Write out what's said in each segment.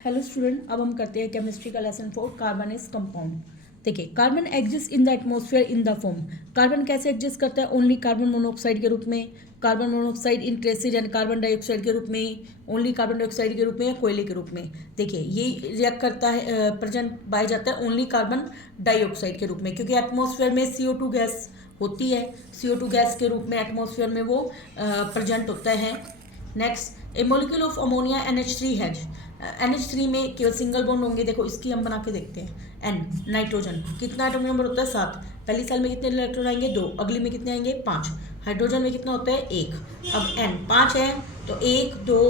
Hello student, अब हम करते हैं केमिस्ट्री का लेसन 4 कार्बन इज कंपाउंड। देखिए, carbon exist in the atmosphere in the form. Carbon कैसे एग्जिस्ट करता है? ओनली कार्बन मोनोऑक्साइड के रूप में, carbon monoxide in traces and carbon dioxide के रूप में, ओनली कार्बन डाइऑक्साइड के रूप में या कोयले के रूप में। देखिए, ये रिएक्ट करता है, प्रेजेंट पाया जाता है ओनली कार्बन डाइऑक्साइड के रूप में, क्योंकि एटमॉस्फेयर में CO2 गैस होती है। CO2 गैस के रूप में एटमॉस्फेयर में वो प्रेजेंट होता है। Next, A molecule of ammonia NH3 has. NH3 में केवल सिंगल बॉन्ड होंगे। देखो, इसकी हम बना के देखते हैं। N नाइट्रोजन, कितना एटॉमिक नंबर होता है? 7। पहली सेल में कितने इलेक्ट्रॉन आएंगे? 2। अगली में कितने आएंगे? 5। हाइड्रोजन में कितना होता है? 1। अब N 5 है तो 1 2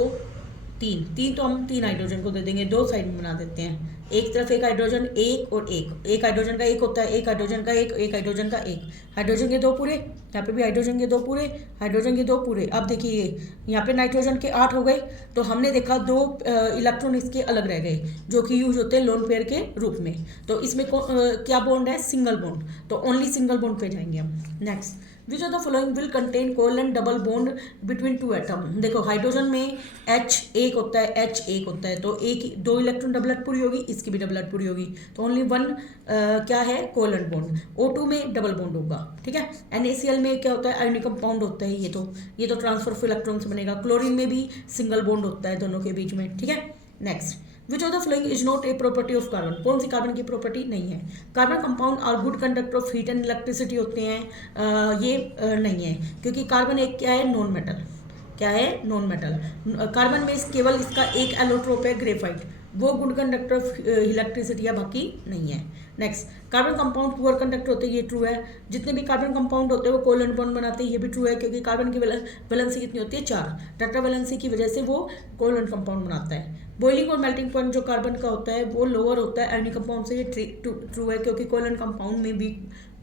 3 तो हम 3 हाइड्रोजन को दे देंगे, 2 साइड में बना देते हैं। एक तरफ एक हाइड्रोजन, एक और एक हाइड्रोजन का एक होता है, एक हाइड्रोजन का एक हाइड्रोजन का एक, हाइड्रोजन के 2 पूरे, यहाँ पे भी हाइड्रोजन के 2 पूरे, हाइड्रोजन के 2 पूरे। अब देखिए, यहाँ पे नाइट्रोजन के 8 हो गए, तो हमने देखा 2 इलेक्ट्रॉन इसके अलग रह गए, जो कि यूज होते हैं लोन पेयर के रूप में। तो इसमें क्या बॉन्ड है? सिंगल बॉन्ड, तो ओनली सिंगल बॉन्ड पे जाएंगे हम। Next, which of the following will contain covalent double bond between 2 atom. देखो, हाइड्रोजन में H एक होता है, H एक होता है, तो एक 2 इलेक्ट्रॉन डबलेट पूरी होगी, इसकी भी डबलेट पूरी होगी, तो ओनली 1 क्या है? Covalent bond. O2 में डबल बॉन्ड होगा, ठीक है। NaCl में क्या होता है? आयोनिक कंपाउंड होता है। ये तो ट्रांसफर ऑफ इलेक्ट्रॉन से बनेगा। क्लोरीन में भी सिंगल बॉन्ड होता है दोनों के बीच में, ठीक है। Next, which of the following is not a property of carbon. कौन सी कार्बन की प्रॉपर्टी नहीं है? Carbon compound are good conductor of heat and electricity होते हैं। ये नहीं है, क्योंकि कार्बन एक क्या है? Non metal. क्या है? Non metal. कार्बन में केवल इसका एक एलोट्रोप है, ग्रेफाइट, वो गुड कंडक्टर ऑफ इलेक्ट्रिसिटी है, बाकी नहीं है। Next, carbon compound poor conductor होते हैं, ये ट्रू है। जितने भी कार्बन कंपाउंड होते हैं वो कोवैलेंट बॉन्ड बनाते हैं, ये भी ट्रू है, क्योंकि कार्बन की वैलेंसी कितनी होती है? 4। टेट्रा वैलेंसी की वजह से वो कोवैलेंट कंपाउंड बनाता है। बॉइलिंग और मेल्टिंग पॉइंट जो कार्बन का होता है वो लोअर होता है आयोनिक कंपाउंड से, ये ट्रू है, क्योंकि कोवैलेंट कंपाउंड में भी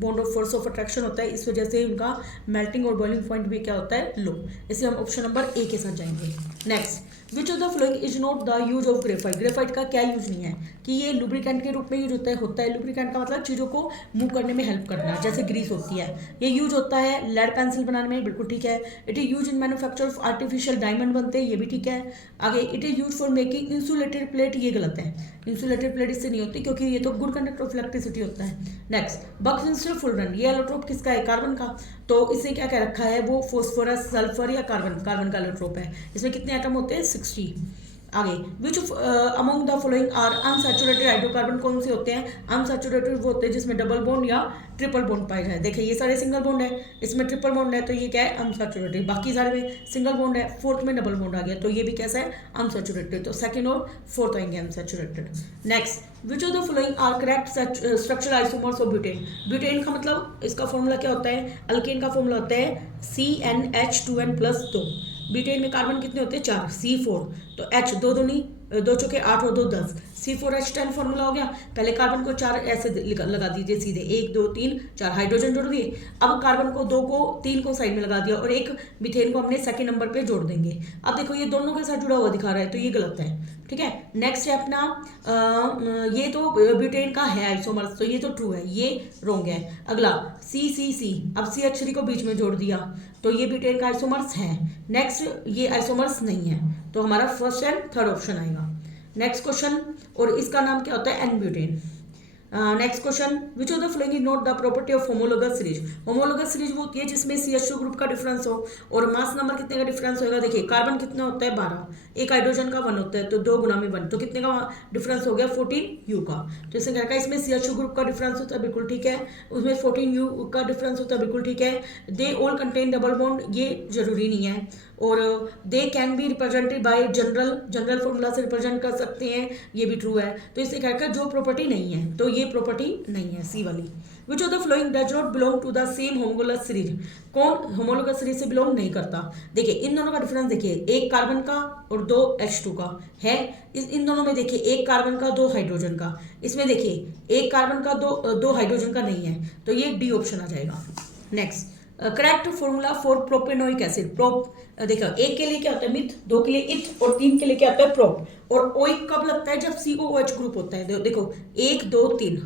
bond of force of attraction होता है, इस वजह से उनका मेल्टिंग और बॉइलिंग पॉइंट भी क्या होता है? लो। इसलिए हम ऑप्शन नंबर ए के साथ जाएंगे। Next, which of the following is not the use of graphite. Graphite का क्या यूज नहीं है? कि ये लुब्रिकेंट के रूप में यूज होता है। लुब्रिकेंट का मतलब चीज़ों को मूव करने में हेल्प करना, जैसे ग्रीस होती है। ये यूज होता है लेड पेंसिल बनाने में, बिल्कुल ठीक है। It is use in manufacture of artificial diamond बनते हैं, ये भी ठीक है। आगे, it is use for making insulated plate, ये गलत है। इंसुलेटेड प्लेट इससे नहीं होती, क्योंकि ये तो गुड कंडक्टर ऑफ इलेक्ट्रिसिटी होता है। नेक्स्ट, बक्सविंस्टर फुलरन, ये एलोट्रोप किसका है? कार्बन का। तो इसने क्या क्या रखा है? वो फॉस्फोरस, सल्फर या कार्बन का एलोट्रोप है। इसमें कितने एटम होते हैं? 60। आगे, which among the following are unsaturated hydrocarbon. कौन से होते हैं? अनसैचुरेटेड वो होते हैं जिसमें डबल बॉन्ड या ट्रिपल बॉन्ड पाए जाए। देखिए, ये सारे सिंगल बॉन्ड है, इसमें ट्रिपल बॉन्ड है, तो ये क्या है? अनसैचुरेटेड। बाकी सारे में सिंगल बॉन्ड है, फोर्थ में डबल बॉन्ड आ गया, तो ये भी कैसा है? अनसैचुरेटेड। तो सेकंड और फोर्थ आएंगे unsaturated. Next, which of the following are correct structural isomers of butane. Butane का मतलब, इसका फॉर्मूला क्या होता है? अल्केन का फॉर्मूला होता है CnH2n+2। ब्यूटेन में कार्बन कितने होते हैं? 4, C4, तो H 2 दूनी 2 चौके 8 और 2 10, C4H10 फॉर्मूला हो गया। पहले कार्बन को 4 ऐसे लगा दीजिए सीधे, 1 2 3 4 हाइड्रोजन जोड़ दिए। अब कार्बन को 2 को 3 को साइड में लगा दिया, और एक मीथेन को हमने सेकंड नंबर पे जोड़ देंगे। अब देखो, ये दोनों के साथ जुड़ा हुआ दिखा रहा है, तो ये गलत है, ठीक है। नेक्स्ट है अपना ये तो ब्यूटेन का है आइसोमर्स, तो ये तो ट्रू है, ये रॉन्ग है। अगला CCC, अब CH3 को बीच में जोड़ दिया, तो ये ब्यूटेन का आइसोमर्स है। नेक्स्ट, ये आइसोमर्स नहीं है, तो हमारा फर्स्ट एंड थर्ड ऑप्शन आएगा। नेक्स्ट क्वेश्चन, और इसका नाम क्या होता है? N-butane. Next question, which of the following is not the property of homologous series. Homologous series वो होती है जिसमें CH2 ग्रुप का डिफरेंस हो और मास नंबर कितने का डिफरेंस होगा। देखिए, कार्बन कितना होता है? 12, एक हाइड्रोजन का 1 होता है, तो 2 गुना में 1, तो कितने का डिफरेंस हो गया? 14U का। तो इसने क्या, इसमें CH2 ग्रुप का डिफरेंस होता है, बिल्कुल ठीक है। उसमें 14U का डिफरेंस होता है, बिल्कुल ठीक है। They all contain double bond, ये जरूरी नहीं है। और they can be represented by general formula से रिप्रेजेंट कर सकते हैं, ये भी ट्रू है। तो इससे क्या जो प्रॉपर्टी नहीं है, तो ये प्रॉपर्टी नहीं है, सी वाली। Which of the following does not belong to the same homologous series. कौन होमोलोगस सीरीज से बिलोंग नहीं करता? देखिए, इन दोनों का डिफरेंस देखिए, एक कार्बन का और 2 H2 का है। इन दोनों में देखिए, एक कार्बन का 2 हाइड्रोजन का। इसमें देखिए, एक कार्बन का 2 हाइड्रोजन का नहीं है, तो ये डी ऑप्शन आ जाएगा। Next, correct formula for propanoic acid. देखो, एक के लिए क्या होता है? मिथ, 2 के लिए इथ, और 3 के लिए क्या होता है? प्रोप। और ओइक कब लगता है? जब COOH ग्रुप होता है। देखो, 1 2 3,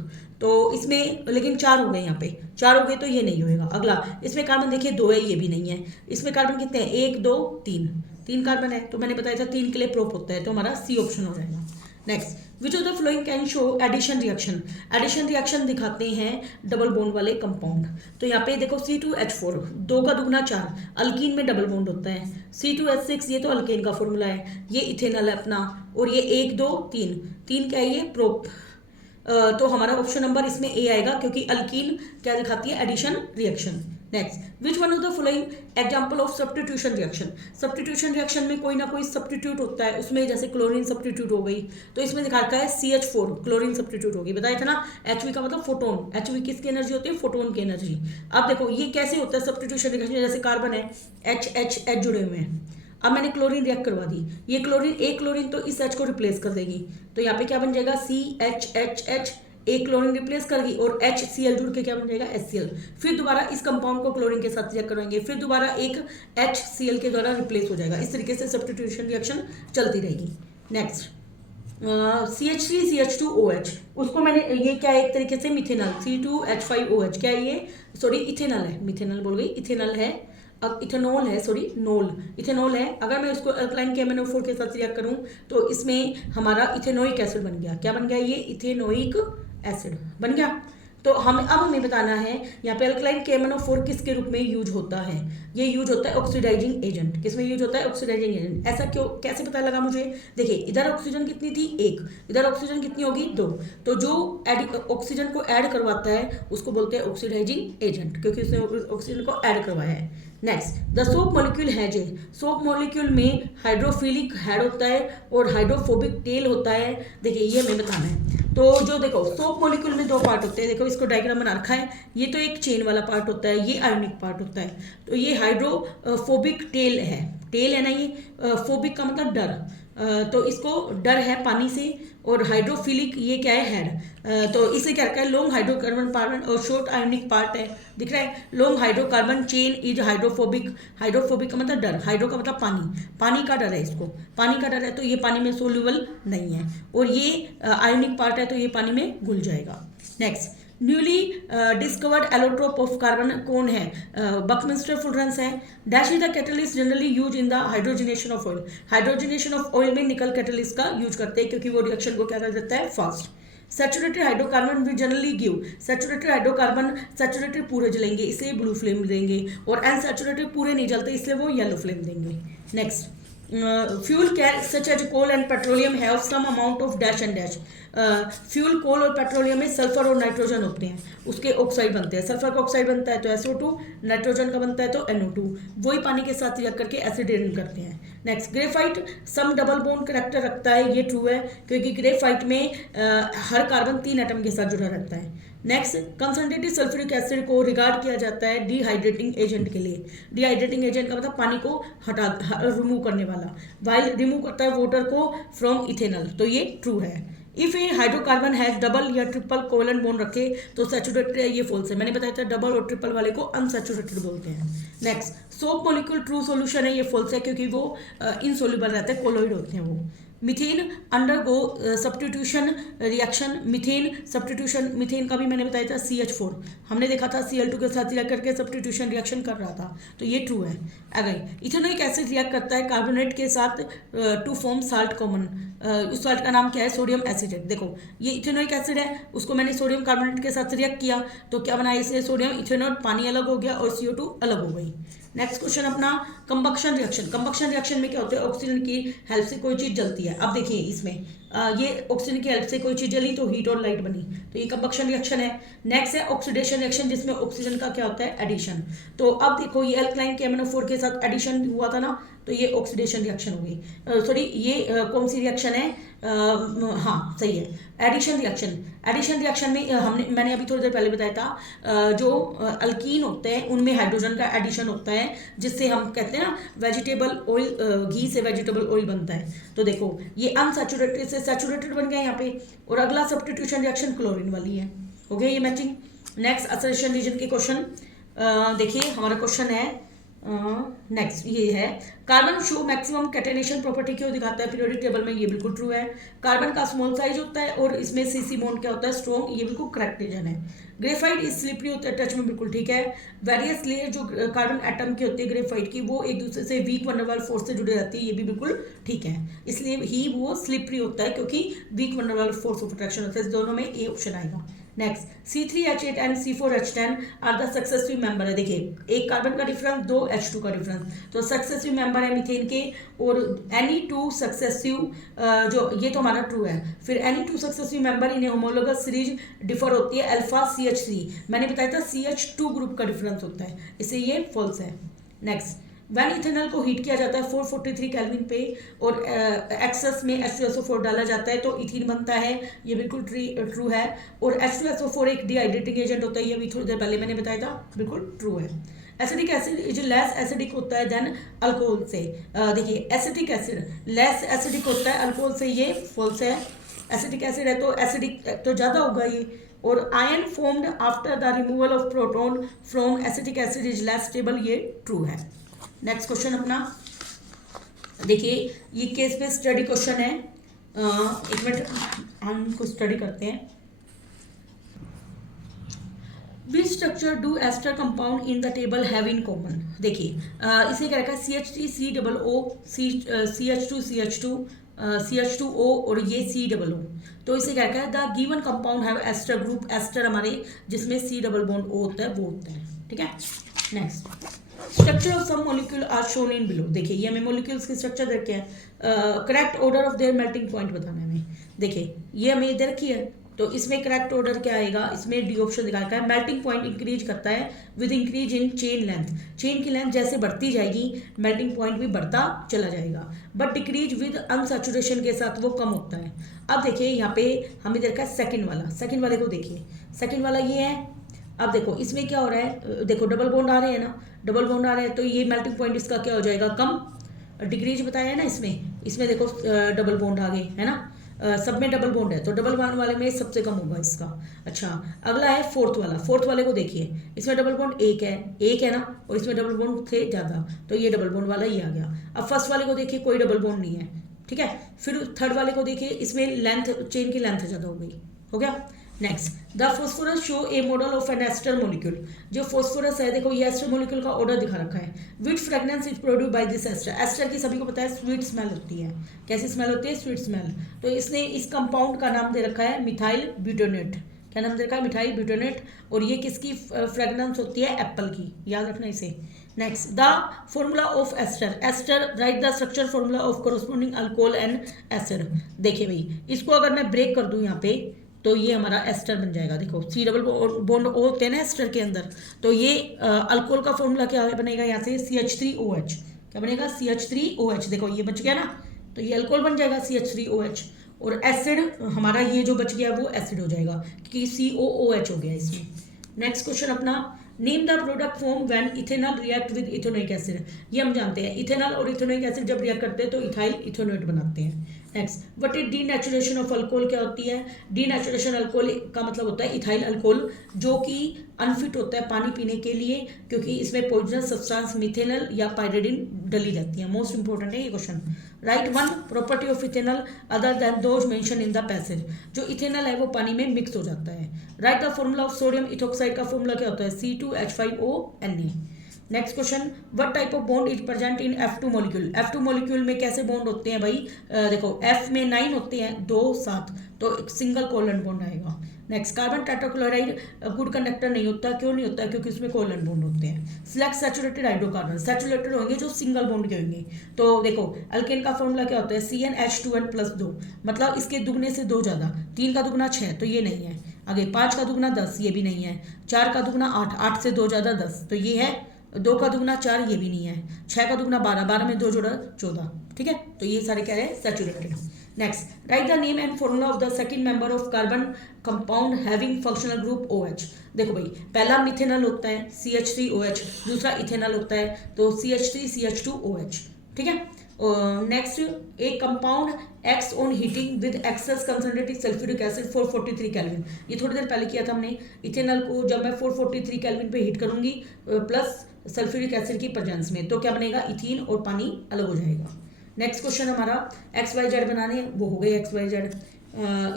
तो इसमें लेकिन 4 हो गए, यहाँ पे 4 हो गए, तो ये नहीं होएगा। अगला, इसमें कार्बन देखिए 2 है, ये भी नहीं है। इसमें कार्बन कितने हैं? 1 2 3 कार्बन है, तो मैंने बताया था 3 के लिए प्रोप होता है, तो हमारा सी ऑप्शन हो जाएगा। Next, which of the following can show addition reaction. Addition reaction दिखाते हैं डबल बॉन्ड वाले कंपाउंड। तो यहाँ पे देखो C2H4, 2 का दुगना 4, अल्कीन में डबल बॉन्ड होता है। C2H6 ये तो अल्केन का फॉर्मूला है, ये इथेनॉल है अपना, और ये 1 2 3, 3 क्या है ये प्रोप। तो हमारा ऑप्शन नंबर इसमें ए आएगा, क्योंकि अल्कीन क्या दिखाती है, addition reaction. Next, which one of the following example of substitution reaction. Substitution reaction में कोई ना कोई सब्स्टिट्यूट होता है, उसमें जैसे क्लोरीन सब्स्टिट्यूट हो गई, तो इसमें दिखा रखा है CH4 क्लोरीन सब्स्टिट्यूट होगी, बताया था ना। Hv का मतलब फोटोन, Hv किसकी एनर्जी होती है, फोटोन की एनर्जी। अब देखो ये कैसे होता है सब्स्टिट्यूशन रिएक्शन, जैसे कार्बन है, H जुड़े हुए हैं, अब मैंने क्लोरीन रिएक्ट करवा दी, ये क्लोरीन, एक क्लोरीन तो इस H को रिप्लेस कर देगी, तो यहाँ पे क्या बन जाएगा, CHHH, एक क्लोरीन रिप्लेस कर गई, और HCl जुड़ के क्या बन जाएगा, HCl। फिर दोबारा इस कंपाउंड को क्लोरीन के साथ रिएक्ट करवाएंगे, फिर दोबारा एक HCl के द्वारा रिप्लेस हो जाएगा। इस तरीके से सब्स्टिट्यूशन रिएक्शन चलती रहेगी। नेक्स्ट, CH3CH2OH, उसको मैंने, ये क्या है, एक तरीके से मिथेनॉल, C2H5OH, क्या है ये, सॉरी इथेनॉल है, मिथेनॉल बोल गई, इथेनॉल है, अब इथेनॉल है, सॉरी नोल, इथेनॉल है। अगर मैं उसको अल्कलाइन KMnO4 के साथ रिएक्ट करूं तो इसमें हमारा इथेनोइक एसिड बन गया। क्या बन गया, ये इथेनोइक एसिड बन गया। तो अब हमें बताना है यहाँ पे अल्कलाइन KMnO4 किसके रूप में यूज होता है। ये यूज होता है ऑक्सीडाइजिंग एजेंट। किसमें यूज होता है, ऑक्सीडाइजिंग एजेंट। ऐसा क्यों, कैसे पता लगा मुझे, देखिए इधर ऑक्सीजन कितनी थी, 1, इधर ऑक्सीजन कितनी होगी, 2, तो जो ऑक्सीजन को ऐड करवाता है उसको बोलते हैं ऑक्सीडाइजिंग एजेंट, क्योंकि उसने ऑक्सीजन को ऐड करवाया है। Next, the soap molecule has a, soap molecule में हाइड्रोफिलिक हेड होता है और हाइड्रोफोबिक टेल होता है। देखिए ये हमें बताना है। तो जो देखो सोप मॉलिक्यूल में 2 पार्ट होते हैं, देखो इसको डायग्राम बना रखा है, ये तो एक चेन वाला पार्ट होता है, ये आयोनिक पार्ट होता है। तो ये हाइड्रोफोबिक टेल है ना, ये फोबिक का मतलब डर, तो इसको डर है पानी से, और हाइड्रोफिलिक ये क्या है, हेड। तो इसे क्या रखा है, लॉन्ग हाइड्रोकार्बन पार्ट और शॉर्ट आयोनिक पार्ट है, दिख रहा है। Long hydrocarbon chain is hydrophobic, hydrophobic का मतलब डर, हाइड्रो का मतलब पानी, पानी का डर है, इसको पानी का डर है, तो ये पानी में सोल्यूबल नहीं है, और ये आयोनिक पार्ट है, तो ये पानी में घुल जाएगा। Next, newly discovered allotrope of carbon कौन है, बकमिंस्टर फुलरेंस है। Dash is the catalyst generally use in the hydrogenation of oil. Hydrogenation of oil में निकल कैटलिस्ट का यूज करते हैं, क्योंकि वो रिएक्शन को क्या कर देता है, fast. Saturated hydrocarbon we generally give, saturated hydrocarbon saturated पूरे जलेंगे, इसलिए ब्लू फ्लेम देंगे, और अनसैचुरेटेड पूरे नहीं जलते, इसलिए वो येलो फ्लेम देंगे। Next, fuel can such as coal and petroleum have some amount of dash and dash. Fuel, coal और पेट्रोलियम में सल्फर और नाइट्रोजन होते हैं, उसके ऑक्साइड बनते हैं। सल्फर का ऑक्साइड बनता है तो SO2, नाइट्रोजन का बनता है तो NO2, वही पानी के साथ रिएक्ट करके एसिड रिएक्ट करते हैं। नेक्स्ट, ग्रेफाइट सम डबल बॉन्ड करैक्टर रखता है, ये ट्रू है, क्योंकि ग्रेफाइट में हर कार्बन 3 एटम के साथ जुड़ा रहता है। नेक्स्ट, कंसनट्रेटेड सल्फ्यूरिक एसिड को रिगार्ड किया जाता है डिहाइड्रेटिंग एजेंट के लिए। डिहाइड्रेटिंग एजेंट का मतलब पानी को रिमूव करने वाला, वाइल रिमूव करता है वाटर को फ्रॉम इथेनॉल, तो ये ट्रू है। If A hydrocarbon has double या ट्रिपल कोवेलेंट बॉन्ड रखे तो सैचुरेटेड है, ये फॉल्स है। मैंने बताया था डबल और ट्रिपल वाले को अनसैचुरेटेड बोलते हैं। Next, soap molecule true solution है, ये फॉल्स है, क्योंकि वो इनसोल्यूबल रहते हैं, कोलोइड होते हैं वो। Methane undergo substitution reaction, methane substitution, methane का भी मैंने बताया था CH4, हमने देखा था Cl2 के साथ रिएक्ट करके सब्स्टिट्यूशन रिएक्शन कर रहा था, तो ये ट्रू है। अगर इथेनोइक एसिड रिएक्ट करता है कार्बोनेट के साथ टू फॉर्म साल्ट कॉमन, उस साल्ट का नाम क्या है, सोडियम एसिटेट। देखो ये इथेनोइक एसिड है, उसको मैंने सोडियम कार्बोनेट के साथ रिएक्ट किया, तो क्या बना, इससे सोडियम इथेनॉल, पानी अलग हो गया और CO2 अलग हो गई। नेक्स्ट क्वेश्चन अपना कंबक्शन रिएक्शन। कंबक्शन रिएक्शन में क्या होता है, ऑक्सीजन की हेल्प से कोई चीज जलती है। अब देखिए इसमें ये ऑक्सीजन की हेल्प से कोई चीज जली तो हीट और लाइट बनी, तो ये कंबक्शन रिएक्शन है। नेक्स्ट है ऑक्सीडेशन रिएक्शन, जिसमें ऑक्सीजन का क्या होता है, एडिशन। तो अब देखो ये अल्कलाइन KMnO4 के साथ एडिशन हुआ था ना, तो ये ऑक्सीडेशन रिएक्शन होगी। सॉरी ये कौन सी रिएक्शन है, हाँ सही है, एडिशन रिएक्शन। एडिशन रिएक्शन में मैंने अभी थोड़ी देर पहले बताया था, जो अल्कीन होते हैं उनमें हाइड्रोजन का एडिशन होता है, जिससे हम कहते हैं ना वेजिटेबल ऑयल, घी से वेजिटेबल ऑयल बनता है। तो देखो ये अनसैचुरेटेड से सैचुरेटेड बन गया यहाँ पे, और अगला सब्स्टिट्यूशन रिएक्शन क्लोरीन वाली है, हो गया ये मैचिंग। नेक्स्ट असोसिएशन रीजन के क्वेश्चन देखिए, हमारा क्वेश्चन है नेक्स्ट ये है carbon show maximum catenation property क्यों दिखाता है पीरियोडिक टेबल में, ये बिल्कुल ट्रू है। कार्बन का स्मॉल साइज होता है और इसमें सीसी बॉन्ड क्या होता है, स्ट्रॉन्ग, ये बिल्कुल करेक्ट रीजन है। ग्रेफाइट इज स्लिपरी होता है टच में, बिल्कुल ठीक है। वेरियस लेयर जो कार्बन एटम की होती है ग्रेफाइट की, वो एक दूसरे से वीक वनरेबल फोर्स से जुड़ी रहती है, ये भी बिल्कुल ठीक है। इसलिए ही वो स्लिपरी होता है क्योंकि weak vulnerable force of attraction होता है। दोनों में ए ऑप्शन आएगा। Next C3H8 and C4H10 are the successive member है। देखिए एक कार्बन का डिफरेंस, दो H2 का डिफरेंस, तो सक्सेसिव मेंबर है मीथेन के। और एनी टू सक्सेसिव जो ये तो हमारा ट्रू है। फिर any two successive member in homologous series differ होती है अल्फा CH3, मैंने बताया था CH2 ग्रुप का डिफरेंस होता है, इसलिए ये फॉल्स है। नेक्स्ट वैन इथेनॉल को हीट किया जाता है 443 केल्विन पे और एक्सेस में H2SO4 डाला जाता है तो इथीन बनता है, ये बिल्कुल ट्रू है। और H2SO4 एक डिहाइड्रेटिंग एजेंट होता है, ये भी थोड़ी देर पहले मैंने बताया था, बिल्कुल ट्रू है। Acidic acid is less acidic होता है देन अल्कोहल से। देखिए एसिटिक एसिड लेस एसिडिक होता है अल्कोहल से, ये फॉल्स है। एसिडिक एसिड है तो एसिडिक तो ज़्यादा होगा ये। और ion formed after the removal of proton from acetic acid is less stable, ये ट्रू है। नेक्स्ट क्वेश्चन अपना देखिए, ये केस पे स्टडी क्वेश्चन है। एक मिनट हम इसको स्टडी करते हैं। Which structure do ester compound in the table have in common. देखिए इसे क्या रखा है, CH3 COO CH2 CH2 CH2O और ये COO, तो इसे क्या रखा है, the given compound have ester group, ester हमारे जिसमें C डबल बॉन्ड O होता है वो होता है, ठीक है। Next structure of some molecule are shown in below. देखिए ये हमें मॉलिक्यूल्स की स्ट्रक्चर दे रखे हैं, correct order of their melting point बताना है हमें। देखिए ये हमें दे रखी है तो इसमें करेक्ट ऑर्डर क्या आएगा, इसमें डी ऑप्शन दिखा रखा है। मेल्टिंग पॉइंट इंक्रीज करता है with increase in chain length, chain की लेंथ जैसे बढ़ती जाएगी मेल्टिंग पॉइंट भी बढ़ता चला जाएगा। बट डिक्रीज विद अनसैचुरेशन के साथ वो कम होता है। अब देखिए यहाँ पे हमें दे रखा है सेकंड वाला, सेकंड वाले को देखिए, सेकंड वाला ये है। अब देखो इसमें क्या हो रहा है, देखो डबल बॉन्ड आ रहे हैं ना, डबल बॉन्ड आ रहे हैं तो ये मेल्टिंग पॉइंट इसका क्या हो जाएगा, कम। डिक्रीज बताया है ना इसमें देखो डबल बॉन्ड आ गए है ना, सब में डबल बॉन्ड है तो डबल बॉन्ड वाले में सबसे कम होगा इसका। अच्छा अगला है फोर्थ वाला, फोर्थ वाले को देखिए, इसमें डबल बॉन्ड एक है ना, और इसमें डबल बॉन्ड थे ज़्यादा तो ये डबल बॉन्ड वाला ही आ गया। अब फर्स्ट वाले को देखिए कोई डबल बॉन्ड नहीं है, ठीक है। फिर थर्ड वाले को देखिए, इसमें लेंथ, चेन की लेंथ ज़्यादा हो गई, हो गया। Next the phosphorus show a model of an ester molecule. जो फॉस्फोरस है देखो ये एस्टर मॉलिक्यूल का ऑर्डर दिखा रखा है। Which fragrance is produce by this ester. Ester की सभी को पता है स्वीट स्मेल होती है, कैसी स्मेल होती है, स्वीट स्मेल। तो इसने इस कंपाउंड का नाम दे रखा है मिथाइल ब्यूटानेट। क्या नाम दे रखा है, मिथाइल ब्यूटानेट। और ये किसकी फ्रेगनेंस होती है, एप्पल की, याद रखना इसे। Next the formula of ester, ester write the structure formula of corresponding alcohol and acid. देखिए भाई इसको अगर मैं ब्रेक कर दूं यहाँ पे तो ये हमारा एस्टर बन जाएगा। देखो C डबल बॉन्ड O होते हैं ना एस्टर के अंदर, तो ये अल्कोहल का फॉर्मूला क्या बनेगा यहाँ से, CH3OH। क्या बनेगा, CH3OH। देखो ये बच गया ना, तो ये अल्कोहल बन जाएगा CH3OH। और एसिड हमारा ये जो बच गया वो एसिड हो जाएगा क्योंकि COOH हो गया इसमें। नेक्स्ट क्वेश्चन अपना, name the product form when ethanol react with ethanoic acid. ये हम जानते हैं इथेनॉल और इथेनोइक एसिड जब रिएक्ट करते हैं तो इथाइल इथेनोएट बनाते हैं। Next what is denaturation of alcohol, क्या होती है, डीनेचुरेशन अल्कोहल का मतलब होता है इथाइल अल्कोहल जो कि अनफिट होता है पानी पीने के लिए क्योंकि इसमें पॉइजनस सब्सटेंस मिथेनॉल या पायरिडिन डली रहती है। मोस्ट इंपॉर्टेंट है ये question. Right one property of ethanol other than those mention in the passage. जो इथेनॉल है वो पानी में मिक्स हो जाता है। Right the formula of sodium ethoxide का फॉर्मूला क्या होता है, C2H5ONa। Next question, what type of bond is present in F2 molecule. F2 molecule में कैसे बॉन्ड होते हैं भाई, देखो F में 9 होते हैं, 2 7, तो एक सिंगल कोवलेंट बॉन्ड आएगा। Next carbon tetrachloride good conductor नहीं होता, क्यों नहीं होता, क्योंकि उसमें कोवलेंट बॉन्ड होते हैं। सिलेक्ट सैचुरेटेड हाइड्रोकार्बन, सैचुरेटेड होंगे जो सिंगल बॉन्ड के होंगे। तो देखो अल्केन का फॉर्मूला क्या होता है, CnH2n+2, मतलब इसके दुगने से 2 ज़्यादा, 3 का दुगना 6 तो ये नहीं है। आगे 5 का दुगना 10 ये भी नहीं है। 4 का दुगना 8, 8 से 2 ज़्यादा 10 तो ये है। 2 का दुगना 4 ये भी नहीं है। 6 का दुगना 12, 12 में 2 जोड़ा 14, ठीक है। तो ये सारे क्या है, saturated. Next right the name and formula of the second member of carbon compound having functional group OH। देखो भाई पहला मिथेनॉल होता है CH3OH, दूसरा इथेनॉल होता है तो CH3CH2OH, ठीक है। नेक्स्ट एक compound X on heating with excess concentrated sulphuric acid 443 kelvin. ये थोड़ी देर पहले किया था हमने। इथेनॉल को जब मैं 443 केल्विन पे हीट करूंगी प्लस सल्फ्यूरिक एसिड की प्रेजेंस में, तो क्या बनेगा, इथीन और पानी अलग हो जाएगा। नेक्स्ट क्वेश्चन हमारा XYZ बनाने, वो हो गए XYZ।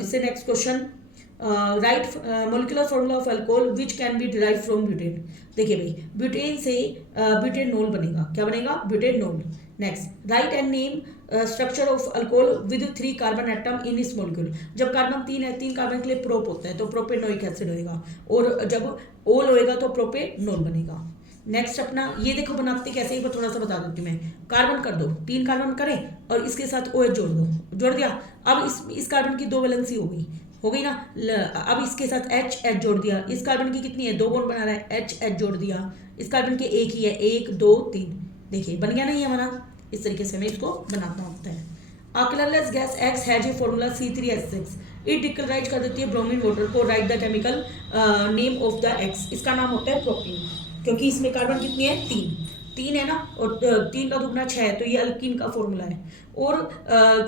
इससे next question, right molecular formula of alcohol which can be derive from butane. देखिए भाई, ब्यूटेन से ब्यूटेनोल बनेगा, क्या बनेगा, butanol. Next, right and name structure of alcohol with 3 carbon atom in इस मोलिक्यूल। जब कार्बन 3 है, 3 कार्बन के लिए प्रोप होता है तो प्रोपेनोइक एसिड होएगा, और जब ओल होएगा तो प्रोपेनोल बनेगा। नेक्स्ट अपना ये देखो बनाते कैसे, एक बार थोड़ा सा बता देती हूँ मैं। कार्बन कर दो, 3 कार्बन करें और इसके साथ OH जोड़ दो, जोड़ दिया। अब इस कार्बन की 2 वैलेंसी हो गई ना। अब इसके साथ H जोड़ दिया, इस कार्बन की कितनी है, 2 बॉन्ड बना रहा है, H जोड़ दिया। इस कार्बन के एक ही है, 1 2 3, देखिए बन गया नहीं हमारा। इस तरीके से हमें इसको बनाना होता है। A colorless gas X has a formula C3H6। It decolourise कर देती है ब्रोमीन वाटर को। Write the chemical name of the X। इसका नाम होता है प्रोपीन, क्योंकि इसमें कार्बन कितनी है, 3 है ना, और 3 का दुगना 6 है, तो ये अल्कीन का फॉर्मूला है। और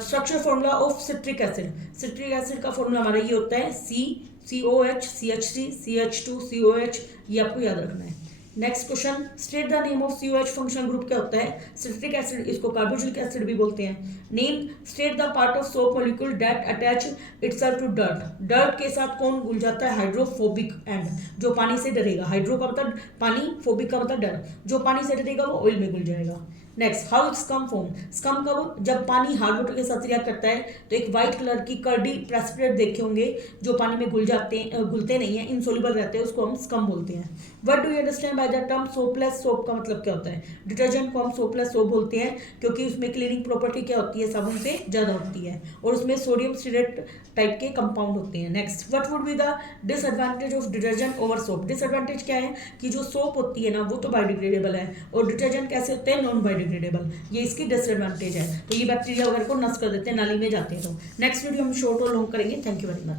structure formula of citric acid. Citric acid का फॉर्मूला हमारा ये होता है COH CH3 CH2 COH, ये आपको याद रखना है। Next question, state the name of COH functional group क्या होता है, सिट्रिक एसिड, इसको कार्बोक्सिलिक एसिड भी बोलते हैं। Name, state the part of soap molecule that attach itself to dirt. Dirt के साथ कौन घुल जाता है, हाइड्रोफोबिक एंड, जो पानी से डरेगा। हाइड्रो का मतलब पानी, फोबिक का मतलब डर, जो पानी से डरेगा वो ऑयल में घुल जाएगा। Next, how scum form. Scum कब, जब पानी हार्ड वाटर के साथ रिएक्ट करता है तो एक व्हाइट कलर की कर्डी प्रेसिपिटेट देखे होंगे, जो पानी में घुलते नहीं है, इनसोल्युबल रहते हैं, उसको हम स्कम बोलते हैं। What do you understand by the term soapless soap का मतलब क्या होता है। डिटर्जेंट को हम सोपलेस सोप बोलते हैं क्योंकि उसमें क्लीनिंग प्रॉपर्टी क्या होती है, साबुन से ज़्यादा होती है, और उसमें सोडियम स्टीरेट टाइप के कंपाउंड होते हैं। Next, what would be the disadvantage of detergent over soap. Disadvantage क्या है कि जो सोप होती है ना वो तो बायोडिग्रेडेबल है, और डिटर्जेंट कैसे होते हैं, नॉन बायोडिग्रेडेबल, ये इसकी डिसएडवांटेज है। तो ये बैक्टीरिया वगैरह को नष्ट कर देते हैं, नाली में जाते हैं। तो नेक्स्ट वीडियो हम शॉर्ट और लॉन्ग करेंगे। Thank you very much.